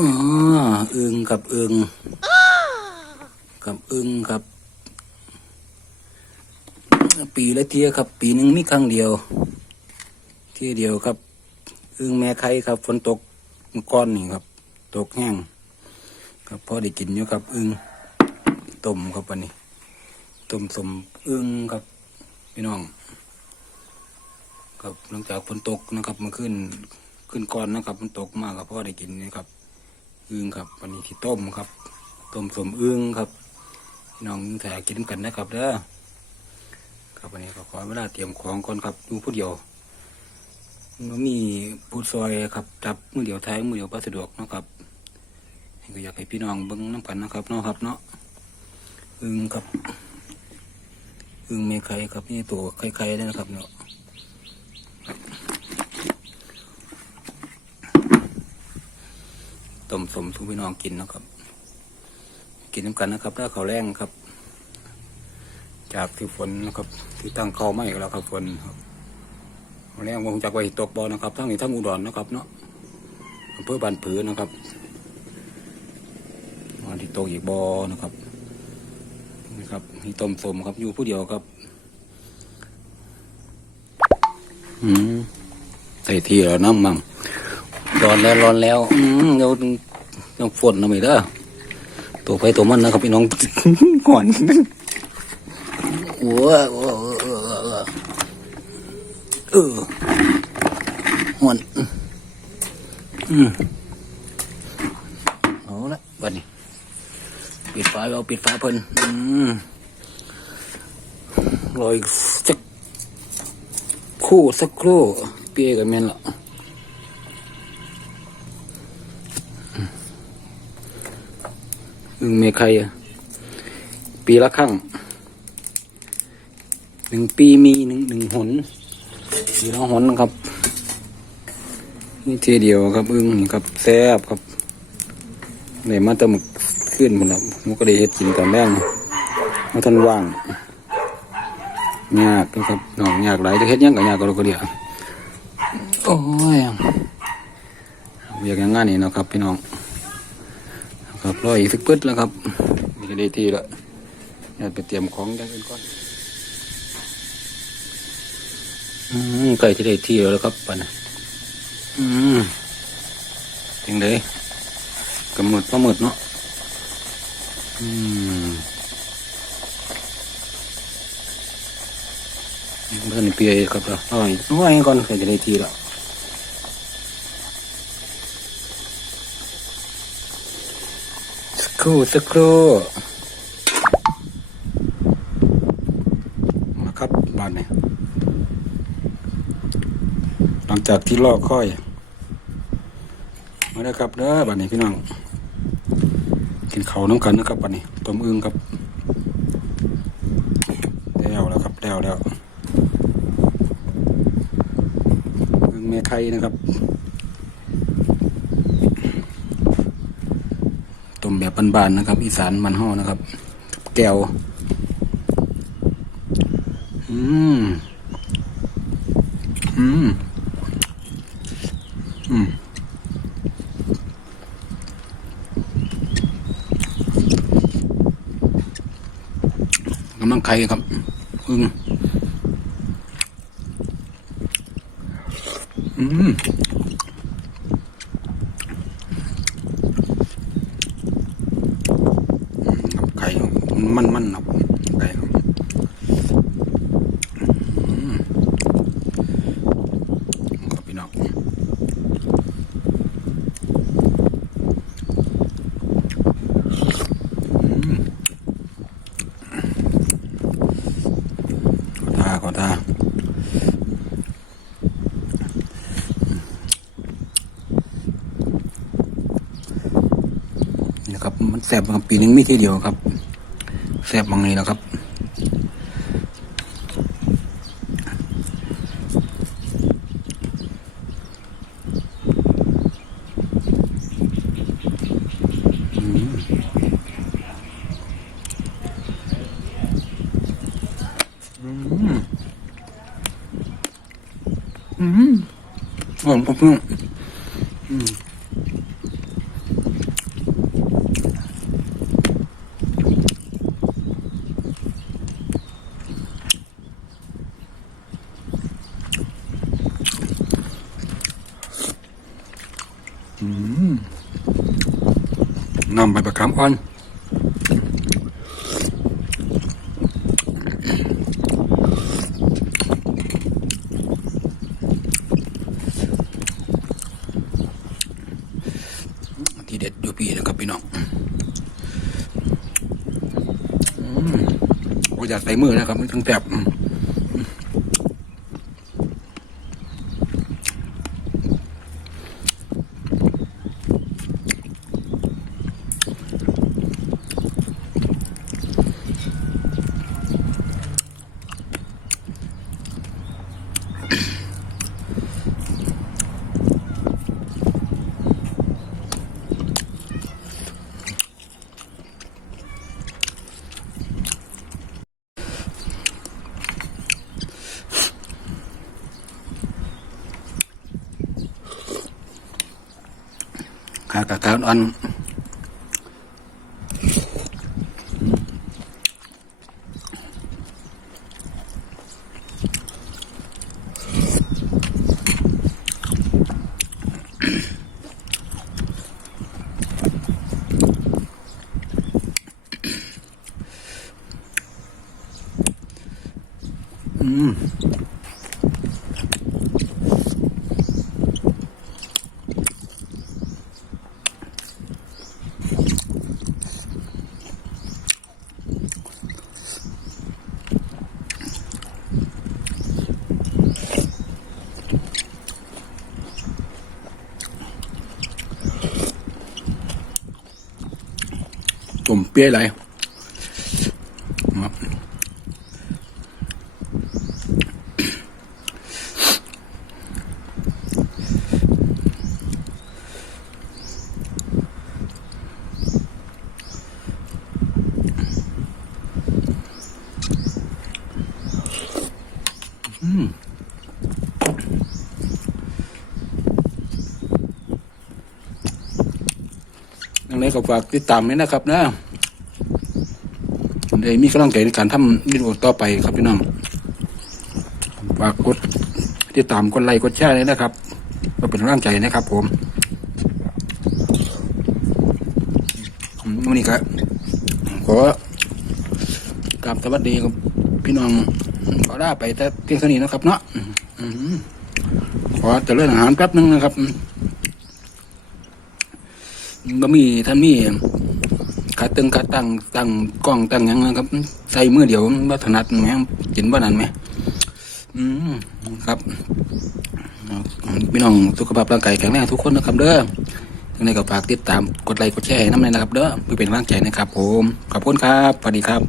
อ๋ออึงกับอึงกับอึงครับ ปีละเทียครับ ปีหนึ่งมีครั้งเดียว เทียเดียวครับ อึงแม่ไข่ครับฝนตกมก้อนนี่ครับ ตกแห้งครับพอได้กินอยู่ครับอึงต้มครับวันนี้ต้มสมอึงครับพี่น้อง ครับหลังจากฝนตกนะครับมันขึ้นขึ้นก่อนนะครับ มันตกมากครับพ่อได้กินนี่ครับ อึ้งครับวันนี้ที่ต้มครับ ต้มสมอึ้งครับพี่น้องแถกินกันนะครับเด้อครับวันนี้ก็ขอเวลาเตรียมของก่อนครับดูผู้เดียวมันมีปูซอยครับจับมือเดียวท้ายมือเดียวก็สะดวกนะครับก็อยากให้พี่น้องเบิ้งน้ำกันนะครับเนาะครับเนาะอึ้งครับอึ้งเมฆไข่ครับนี่ตัวไข่ๆเลยนะครับเนาะ ต้มสมทุกพี่น้องกินนะครับ กินน้ำกันนะครับถ้าเขาแรงครับ จากที่ฝนนะครับ ที่ตั้งเขาไม่แล้วครับฝนครับแรงวงจากไว้ตกบอนะครับทั้งนี้ทั้งอุดรนะครับ เนาะอำเภอบ้านผือนะครับวันที่ตกอีกบอนะครับนี่ครับมีต้มสมครับอยู่ผู้เดียวครับ อืมใส่ที่แล้วน้ำมั่ง ร้อนแล้วร้อนแล้วอืมเดี๋ยวต้องฝนนะไม่เด้อตัวไปตัวมันนะครับพี่น้องก่อนโอ้ยโอ้ยเออหอนอืมเอาละบัดนี้ปิดฝาเอาปิดฝาเพิ่นอืมรอยสักคู่สักครู่เปียกับแม่นละ อึง เมฆไข่อะปีละครั้งหนึ่งปีมีหนึ่งหนึ่งหนปีละหนนะครับ นี่ทีเดียวครับอึ้งนะครับแซ่บครับไหนมาตะมึกขึ้นหมดแล้วมันก็ได้เฮ็ดกินตอนแรกมาทันว่างยากนะครับน้องยากหลายจะเฮ็ดยังกับยากก็เราก็เดียวโอ้ยเรียกอย่างงั้นนี่นะครับพี่น้อง ครับรออีกสักปึ๊ดแล้วครับ มีได้ที่แล้วอยากไปเตรียมของได้กันก่อนอืมใกล้ที่ได้ที่แล้วครับปันน่ะอืมยังไงกำหนดก็หมดเนาะอืมเพื่อนเปียครับเราอาอีกน้อยก่อนใกล้จะได้ที่แล้ว สัก ครู่สักครู่มาครับบ้านนี้หลังจากที่ลอกค่อย มาแล้วครับเด้อบ้านนี้พี่น้องกินเขาน้ำกันนะครับบ้านนี้ต้มอึ่งครับแล้วแล้วครับแล้วแล้วอึ่งแม่ไข่นะครับ ต้ม แบบบานๆนะครับ อีสานมันห่อนะครับ แก้ว อืม อืม อืมกำลังไข่ครับอึ้งอืม ไก่มันมันๆครับไก่ครับอืมครับพี่น้องอืมขอท่าขอท่านี่นะครับ มันแสบครับปีหนึงไม่ทีเดียวครับแซ่บบางนี้แล้วครับอืมอืมอืมหอมครับเพื่อนอืม นำไปประคำอ่อนที่เด็ดอยู่ปีนะครับพี่น้องอืมโอ้ยอยากใส่มือนะครับไม่ต้งแสบ อืมขากากาอ่อนอืม ตุ่มเปี้ยอะไรครับอืมยังไงก็ฝากติดตามด้วยนะครับนะ ได้มีกำลังใจในการทำวิดีโอต่อไปครับพี่น้องฝากกดติดตามกดไลค์กดแชร์เลยนะครับเพื่อเป็นกำลังใจนะครับผมมวันนี้ก็ขอกราบสวัสดีครับพี่น้องขอลาไปแต่เพียงเท่านี้นะครับ เนาะขอจะเลื่อนอาหารแป๊บนึงนะครับบะหมี่ท่านมี ขาตึงขาตั้งตั้งกล้องตั้งยังนะครับ ใส่มือเดียวว่าถนัดไหมกินว่านั้นไหมอืมครับพี่น้องสุขภาพร่างกายแข็งแรงทุกคนนะครับ เด้อยังไงก็ฝากติดตามกดไลค์กดแชร์น้ำเลยนะครับ เด้อเพื่อเป็นกำลังใจนะครับ ผมขอบคุณครับสวัสดีครับ